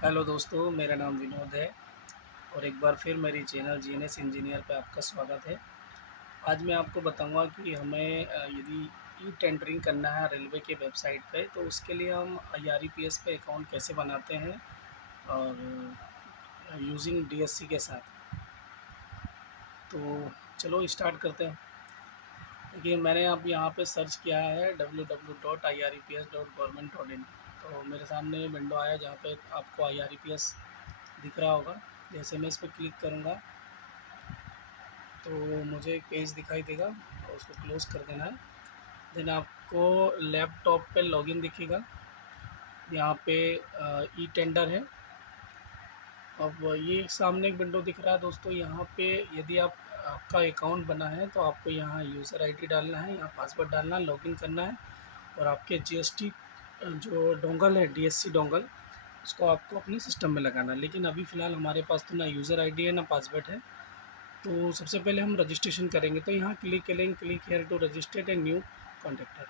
Hello दोस्तों, मेरा नाम विनोद है और एक बार फिर मेरी चैनल जीएनएस इंजीनियर पे आपका स्वागत है। आज मैं आपको बताऊंगा कि हमें यदि ई टेंडरिंग करना है रेलवे के वेबसाइट पे तो उसके लिए हम आईआरईपीएस पे अकाउंट कैसे बनाते हैं और यूजिंग डीएससी के साथ। तो चलो स्टार्ट करते हैं। देखिए, मैंने अब यहाँ पे सर्च किया है www.ireps.government.in। तो मेरे सामने विंडो आया जहाँ पे आपको आईआरईपीएस दिख रहा होगा। जैसे मैं इस पर क्लिक करूँगा तो मुझे एक पेज दिखाई देगा और उसको क्लोज़ कर देना है। देन आपको लैपटॉप पे लॉगिन दिखेगा। यहाँ पे ई टेंडर है। अब ये सामने एक विंडो दिख रहा है दोस्तों। यहाँ पे यदि आपका अकाउंट बना है तो आपको यहाँ यूज़र आईडी डालना है, यहाँ पासवर्ड डालना है, लॉगिन करना है और आपके जीएसटी जो डोंगल है, डीएससी डोंगल, उसको आपको अपने सिस्टम में लगाना है। लेकिन अभी फ़िलहाल हमारे पास तो ना यूज़र आईडी है ना पासवर्ड है। तो सबसे पहले हम रजिस्ट्रेशन करेंगे, तो यहाँ क्लिक करेंगे, click here to register a new contractor.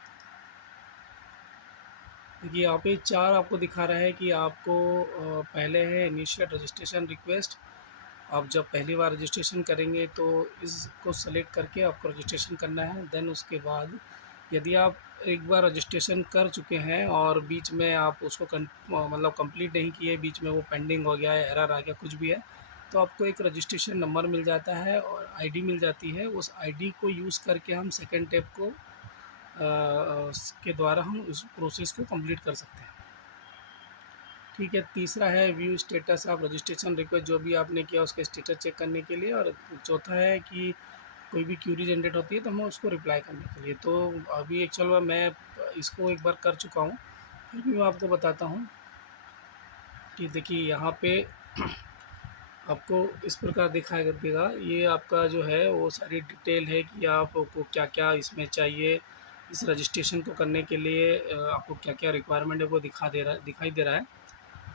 देखिए, यहाँ पे 4 आपको दिखा रहा है कि आपको पहले है इनिशिएट रजिस्ट्रेशन रिक्वेस्ट। आप जब पहली बार रजिस्ट्रेशन करेंगे तो इसको सेलेक्ट करके आपको रजिस्ट्रेशन करना है। देन उसके बाद यदि आप एक बार रजिस्ट्रेशन कर चुके हैं और बीच में आप उसको मतलब कंप्लीट नहीं किए, बीच में वो पेंडिंग हो गया है, एरर आ गया, कुछ भी है, तो आपको एक रजिस्ट्रेशन नंबर मिल जाता है और आईडी मिल जाती है। उस आईडी को यूज़ करके हम सेकेंड टेप को के द्वारा हम उस प्रोसेस को कंप्लीट कर सकते हैं। ठीक है, तीसरा है view status of registration request, जो भी आपने किया उसका स्टेटस चेक करने के लिए। और चौथा है कि कोई भी क्यूरी जनरेट होती है तो हमें उसको रिप्लाई करने के लिए। तो अभी एक्चुअल में मैं इसको एक बार कर चुका हूँ, फिर भी मैं आपको बताता हूँ कि देखिए यहाँ पे आपको इस प्रकार दिखाई देगा। ये आपका जो है वो सारी डिटेल है कि आपको क्या क्या इसमें चाहिए। इस रजिस्ट्रेशन को करने के लिए आपको क्या क्या रिक्वायरमेंट है वो दिखाई दे रहा है।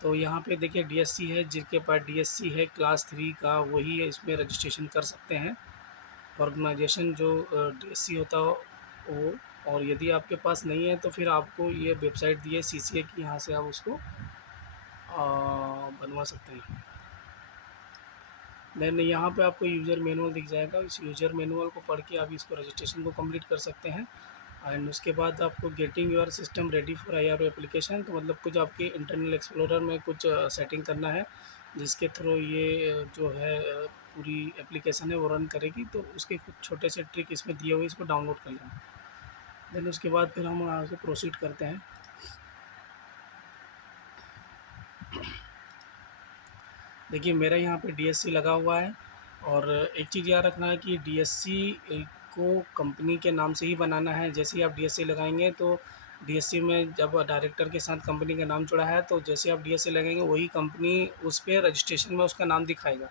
तो यहाँ पे देखिए डीएससी है, जिनके पास डीएससी है क्लास 3 का वही है इसमें रजिस्ट्रेशन कर सकते हैं। ऑर्गेनाइजेशन जो डीएससी होता हो वो। और यदि आपके पास नहीं है तो फिर आपको ये वेबसाइट दी है सीसीए की, यहाँ से आप उसको बनवा सकते हैं। देन यहाँ पे आपको यूज़र मैनुअल दिख जाएगा। इस यूज़र मैनुअल को पढ़ के आप इसको रजिस्ट्रेशन को कंप्लीट कर सकते हैं। एंड उसके बाद आपको getting your system ready for IR application, तो मतलब कुछ आपके इंटरनल एक्सप्लोरर में कुछ सेटिंग करना है जिसके थ्रू ये जो है पूरी एप्लीकेशन है वो रन करेगी। तो उसके कुछ छोटे से ट्रिक इसमें दिए हुए, इसको डाउनलोड कर लेना। देन उसके बाद फिर हम आगे प्रोसीड करते हैं। देखिए, मेरा यहाँ पे डीएससी लगा हुआ है और एक चीज़ याद रखना है कि डीएससी को कंपनी के नाम से ही बनाना है। जैसे ही आप डीएससी लगाएंगे तो डीएससी में जब डायरेक्टर के साथ कंपनी का नाम जुड़ा है तो जैसे आप डीएससी लगाएंगे वही कंपनी उस पर रजिस्ट्रेशन में उसका नाम दिखाएगा।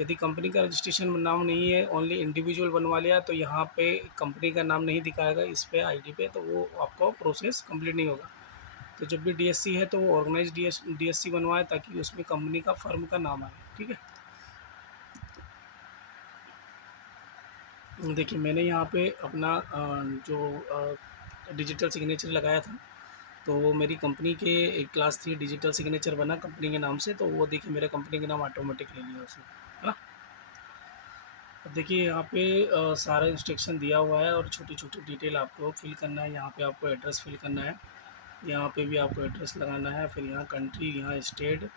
यदि कंपनी का रजिस्ट्रेशन नाम नहीं है, ओनली इंडिविजुअल बनवा लिया, तो यहाँ पे कंपनी का नाम नहीं दिखाएगा इस पे आईडी पे, तो वो आपका प्रोसेस कंप्लीट नहीं होगा। तो जब भी डीएससी है तो वो ऑर्गेनाइज डीएससी बनवाए ताकि उसमें कंपनी का फर्म का नाम आए। ठीक है। देखिए, मैंने यहाँ पे अपना जो डिजिटल सिग्नेचर लगाया था, तो वो मेरी कंपनी के एक क्लास 3 डिजिटल सिग्नेचर बना कंपनी के नाम से। तो वो देखिए मेरा कंपनी का नाम ऑटोमेटिक ले लिया उसने, है ना। अब देखिए यहाँ पे सारा इंस्ट्रक्शन दिया हुआ है और छोटी-छोटी डिटेल आपको फ़िल करना है। यहाँ पे आपको एड्रेस फ़िल करना है, यहाँ पे भी आपको एड्रेस लगाना है, फिर यहाँ कंट्री, यहाँ स्टेट,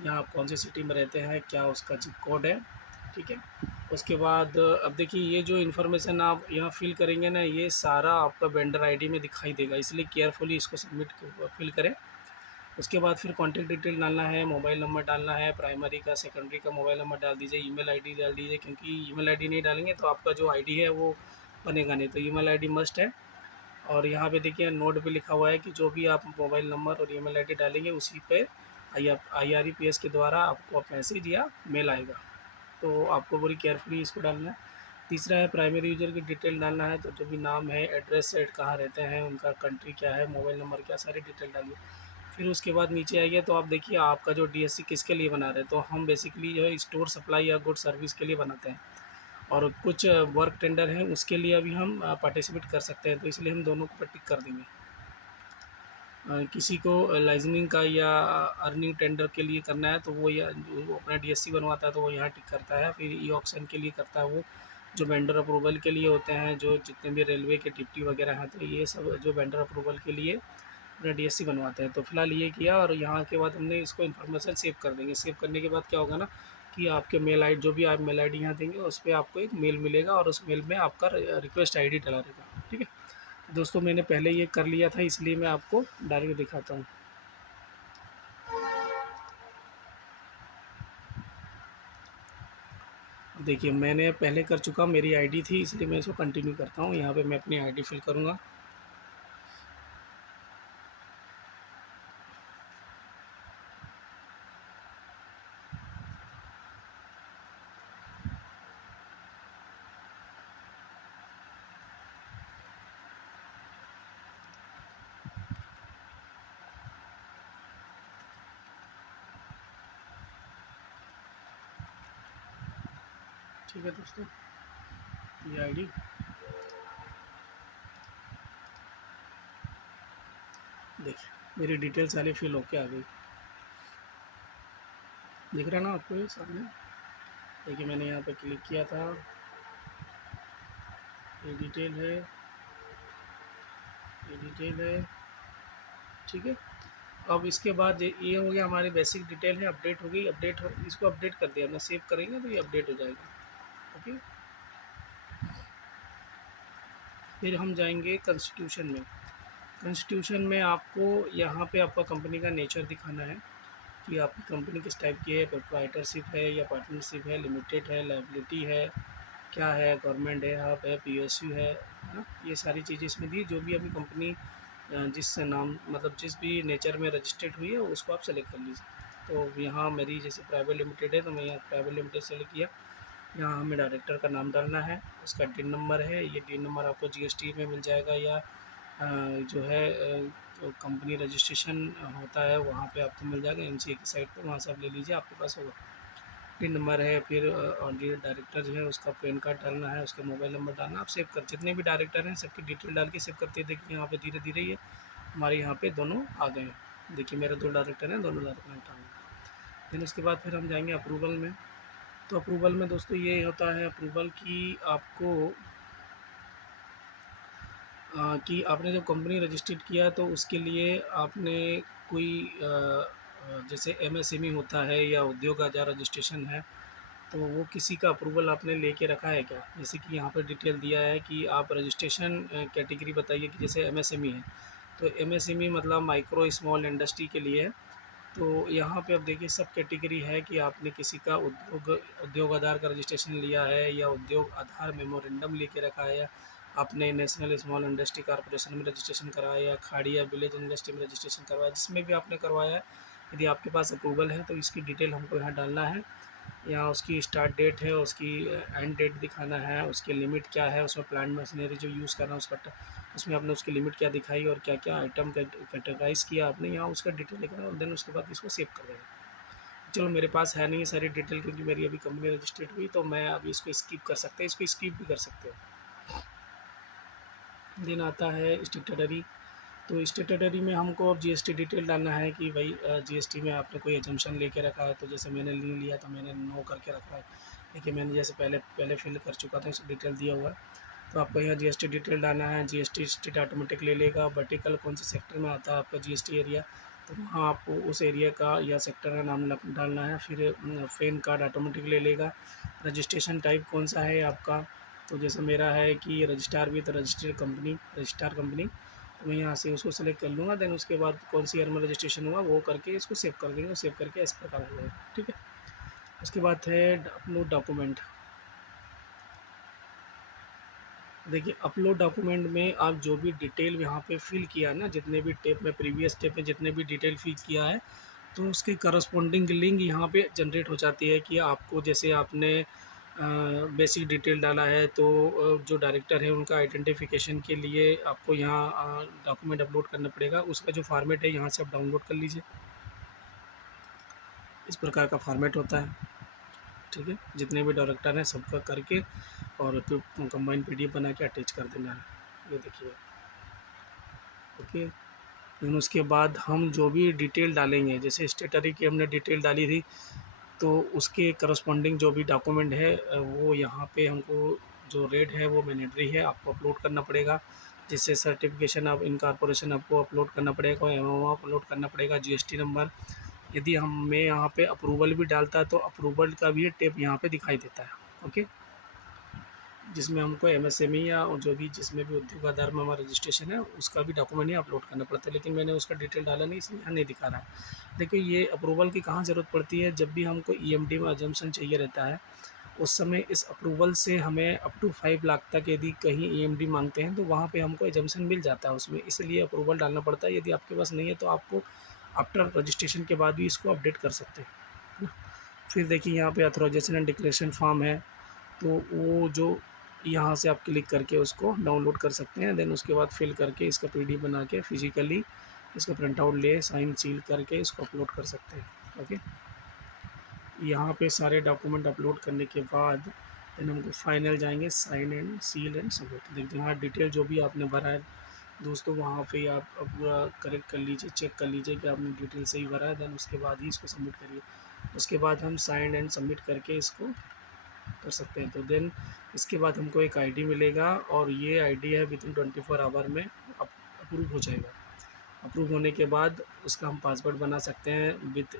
यहाँ आप कौन सी सिटी में रहते हैं, क्या उसका ज़िप कोड है। ठीक है। उसके बाद अब देखिए ये जो इन्फॉर्मेशन आप यहाँ फ़िल करेंगे ना, ये सारा आपका वेंडर आईडी में दिखाई देगा, इसलिए केयरफुली इसको फ़िल करें। उसके बाद फिर कॉन्टैक्ट डिटेल डालना है, मोबाइल नंबर डालना है, प्राइमरी का, सेकेंडरी का मोबाइल नंबर डाल दीजिए, ईमेल आईडी डाल दीजिए, क्योंकि ईमेल आईडी नहीं डालेंगे तो आपका जो आईडी है वो बनेगा नहीं, तो ईमेल आईडी मस्ट है। और यहाँ पे देखिए नोट पे लिखा हुआ है कि जो भी आप मोबाइल नंबर और ईमेल आईडी डालेंगे उसी पे आईआरईपीएस के द्वारा आपको मैसेज या मेल आएगा। तो आपको बड़ी केयरफुली इसको डालना है। तीसरा है प्राइमरी यूज़र की डिटेल डालना है, तो जो भी नाम है, एड्रेस है, कहाँ रहते हैं, उनका कंट्री क्या है, मोबाइल नंबर क्या, सारी डिटेल डालिए। फिर उसके बाद नीचे आइए तो आप देखिए आपका जो डीएससी किसके लिए बना रहे हैं। तो हम बेसिकली जो है स्टोर सप्लाई या गुड सर्विस के लिए बनाते हैं और कुछ वर्क टेंडर हैं उसके लिए अभी हम पार्टिसिपेट कर सकते हैं, तो इसलिए हम दोनों को टिक कर देंगे। किसी को लाइजनिंग का या अर्निंग टेंडर के लिए करना है तो वो या वो अपना डीएससी बनवाता है तो वो यहाँ टिक करता है। फिर ई ऑक्शन के लिए करता है वो, जो वेंडर अप्रूवल के लिए होते हैं, जो जितने भी रेलवे के डिप्टी वगैरह हैं, तो ये सब जो वेंडर अप्रूवल के लिए अपना डीएससी बनवाते हैं। तो फिलहाल ये किया और यहाँ के बाद हमने इसको इन्फॉर्मेशन सेव कर देंगे। सेव करने के बाद क्या होगा ना कि आपके मेल आई जो भी आप मेल आईडी यहाँ देंगे उस पर आपको एक मेल मिलेगा और उस मेल में आपका रिक्वेस्ट आईडी डला रहेगा। ठीक है दोस्तों, मैंने पहले ये कर लिया था इसलिए मैं आपको डायरेक्ट दिखाता हूँ। देखिए मैंने पहले कर चुका, मेरी आईडी थी इसलिए मैं इसको कंटिन्यू करता हूँ। यहाँ पे मैं अपनी आईडी फिल करूँगा। ठीक है दोस्तों, ये आईडी देखिए मेरी डिटेल सारी फिल होके आ गई। दिख रहा है ना आपको ये सामने? देखिए मैंने यहाँ पे क्लिक किया था, ये डिटेल है, ये डिटेल है। ठीक है, अब इसके बाद ये हो गया हमारी बेसिक डिटेल है, अपडेट हो गई। अपडेट हो, इसको अपडेट कर दिया हमने, सेव करेंगे तो ये अपडेट हो जाएगा। ओके, फिर हम जाएंगे कॉन्स्टिट्यूशन में। कॉन्स्टिट्यूशन में आपको यहाँ पे आपका कंपनी का नेचर दिखाना है कि आपकी कंपनी किस टाइप की है, प्रोप्राइटरशिप है या पार्टनरशिप है, लिमिटेड है, लायबिलिटी है, क्या है, गवर्नमेंट है, हब है, पीएसयू है ना। ये सारी चीज़ें इसमें दी। जो भी अभी कंपनी जिस नाम मतलब जिस भी नेचर में रजिस्टर्ड हुई है उसको आप सेलेक्ट कर लीजिए। तो यहाँ मेरी जैसे प्राइवेट लिमिटेड है तो मैं यहाँ प्राइवेट लिमिटेड सेलेक्ट किया। यहाँ हमें डायरेक्टर का नाम डालना है, उसका टिन नंबर है, ये टिन नंबर आपको जीएसटी में मिल जाएगा या जो है तो कंपनी रजिस्ट्रेशन होता है वहाँ पे आपको मिल जाएगा, एमसीए की साइट पे, वहाँ से आप ले लीजिए, आपके पास होगा। पिन नंबर है, फिर ऑडियो डायरेक्टर जो है उसका पैन कार्ड डालना है, उसका मोबाइल नंबर डालना। आप सेव कर, जितने भी डायरेक्टर हैं सबकी डिटेल डाल के सेव करते हैं। देखिए यहाँ पे धीरे धीरे ये हमारे यहाँ पे दोनों आ गए हैं। देखिए मेरे 2 डायरेक्टर हैं, दोनों डायरेक्टर हटा हुए। फिर उसके बाद फिर हम जाएंगे अप्रूवल में। तो अप्रूवल में दोस्तों ये होता है अप्रूवल की आपको कि आपने जब कंपनी रजिस्टर्ड किया तो उसके लिए आपने कोई जैसे एमएसएमई होता है या उद्योग आधार रजिस्ट्रेशन है, तो वो किसी का अप्रूवल आपने लेके रखा है क्या? जैसे कि यहाँ पे डिटेल दिया है कि आप रजिस्ट्रेशन कैटेगरी बताइए कि जैसे एमएसएमई है, तो एमएसएमई मतलब माइक्रो स्मॉल इंडस्ट्री के लिए है। तो यहाँ पे अब देखिए सब कैटेगरी है कि आपने किसी का उद्योग आधार का रजिस्ट्रेशन लिया है या उद्योग आधार मेमोरेंडम लेके रखा है, या आपने नेशनल स्मॉल इंडस्ट्री कॉर्पोरेशन में रजिस्ट्रेशन करवाया या खाड़ी या विलेज इंडस्ट्री में रजिस्ट्रेशन करवाया, जिसमें भी आपने करवाया है। यदि आपके पास अप्रूवल है तो इसकी डिटेल हमको यहाँ डालना है। यहाँ उसकी स्टार्ट डेट है, उसकी एंड डेट दिखाना है, उसकी लिमिट क्या है, उसमें प्लांट मशीनरी जो यूज़ करना है उसका उसमें आपने उसकी लिमिट क्या दिखाई और क्या क्या आइटम कैटेगराइज किया आपने, यहाँ उसका डिटेल लिखना है और देन उसके बाद इसको सेव कर देना। चलो मेरे पास है नहीं ये सारी डिटेल क्योंकि मेरी अभी कंपनी रजिस्टर्ड हुई, तो मैं अभी इसको स्किप कर सकते हैं, इसको स्किप भी कर सकते हो। देन आता है स्टेटरी। तो स्टेटरी में हमको अब जीएसटी डिटेल डालना है कि भाई जीएसटी में आपने कोई एजम्पशन लेके रखा है, तो जैसे मैंने नहीं लिया तो मैंने नो करके रखा है। देखिए मैंने जैसे पहले पहले फिल कर चुका था, इसको डिटेल दिया हुआ है। तो आपको यहाँ जीएसटी डिटेल डालना है। जीएसटी स्टेट ऑटोमेटिक ले लेगा। वर्टिकल कौन से सेक्टर में आता है आपका जीएसटी एरिया, तो वहाँ आपको उस एरिया का या सेक्टर का नाम डालना है। फिर पैन कार्ड ऑटोमेटिक ले लेगा। रजिस्ट्रेशन टाइप कौन सा है आपका, तो जैसे मेरा है कि रजिस्ट्रार भी, तो रजिस्ट्रार कंपनी, तो मैं यहाँ से उसको सेलेक्ट कर लूँगा। देन उसके बाद कौन सी ईयर में रजिस्ट्रेशन हुआ वो करके इसको सेव कर देंगे। सेव करके इस प्रकार हो जाएगा। ठीक है, उसके बाद है अपलोड डॉक्यूमेंट। देखिए अपलोड डॉक्यूमेंट में आप जो भी डिटेल यहाँ पे फिल किया है ना, जितने भी टेप में प्रीवियस टेप में जितने भी डिटेल फिल किया है, तो उसके करस्पॉन्डिंग लिंक यहाँ पे जनरेट हो जाती है कि आपको जैसे आपने बेसिक डिटेल डाला है तो जो डायरेक्टर है उनका आइडेंटिफिकेशन के लिए आपको यहाँ डॉक्यूमेंट अपलोड करना पड़ेगा। उसका जो फॉर्मेट है यहाँ से आप डाउनलोड कर लीजिए। इस प्रकार का फॉर्मेट होता है। ठीक है, जितने भी डायरेक्टर हैं सबका करके और फिर कंबाइन पीडीएफ बना के अटैच कर देना है। ये देखिए। ओके, देन उसके बाद हम जो भी डिटेल डालेंगे, जैसे स्टेटरी की हमने डिटेल डाली थी, तो उसके करस्पॉन्डिंग जो भी डॉक्यूमेंट है वो यहाँ पे हमको जो रेड है वो मैंडेटरी है, आपको अपलोड करना पड़ेगा। जैसे सर्टिफिकेशन ऑफ इनकॉर्पोरेशन आपको अपलोड करना पड़ेगा, एमओ अपलोड करना पड़ेगा, जीएसटी नंबर। यदि हमें यहाँ पे अप्रूवल भी डालता है तो अप्रूवल का भी टेप यहाँ पे दिखाई देता है। ओके, जिसमें हमको एमएसएमई या जो भी जिसमें भी उद्योग आधार में हमारा रजिस्ट्रेशन है उसका भी डॉक्यूमेंट ही अपलोड करना पड़ता है, लेकिन मैंने उसका डिटेल डाला नहीं इसलिए यहाँ नहीं दिखा रहा है। देखिए ये अप्रूवल की कहाँ ज़रूरत पड़ती है, जब भी हमको ईएमडी में अजम्पशन चाहिए रहता है, उस समय इस अप्रूवल से हमें अप टू 5 लाख तक यदि कहीं ईएमडी मांगते हैं तो वहाँ पे हमको एजम्पशन मिल जाता है उसमें, इसलिए अप्रूवल डालना पड़ता है। यदि आपके पास नहीं है तो आपको आफ्टर रजिस्ट्रेशन के बाद भी इसको अपडेट कर सकते हैं, है ना। फिर देखिए यहाँ पे ऑथराइजेशन एंड डिक्लेरेशन फॉर्म है, तो वो जो यहाँ से आप क्लिक करके उसको डाउनलोड कर सकते हैं। देन उसके बाद फिल करके इसका पीडीएफ बना के फिजिकली इसका प्रिंट आउट ले साइन सील करके इसको अपलोड कर सकते हैं। ओके, यहाँ पे सारे डॉक्यूमेंट अपलोड करने के बाद देन हमको फाइनल जाएंगे, sign and seal and submit. देखते हैं हाँ डिटेल जो भी आपने भरा है दोस्तों, वहाँ पे आप पूरा करेक्ट कर लीजिए, चेक कर लीजिए कि आपने डिटेल सही भरा है। देन उसके बाद ही इसको सबमिट करिए। उसके बाद हम साइन एंड सबमिट करके इसको कर सकते हैं। तो देन इसके बाद हमको एक आईडी मिलेगा और ये आईडी है विद इन 24 आवर में अप्रूव हो जाएगा। अप्रूव होने के बाद उसका हम पासवर्ड बना सकते हैं विद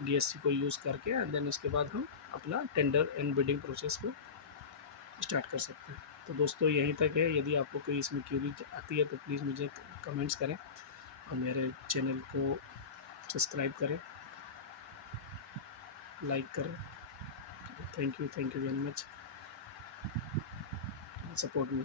डीएससी को यूज़ करके, एंड देन उसके बाद हम अपना टेंडर एंड बिडिंग प्रोसेस को स्टार्ट कर सकते हैं। तो दोस्तों यहीं तक है, यदि आपको कोई इसमें क्यूरी आती है तो प्लीज़ मुझे कमेंट्स करें और मेरे चैनल को सब्सक्राइब करें, लाइक करें। Thank you very much, support me.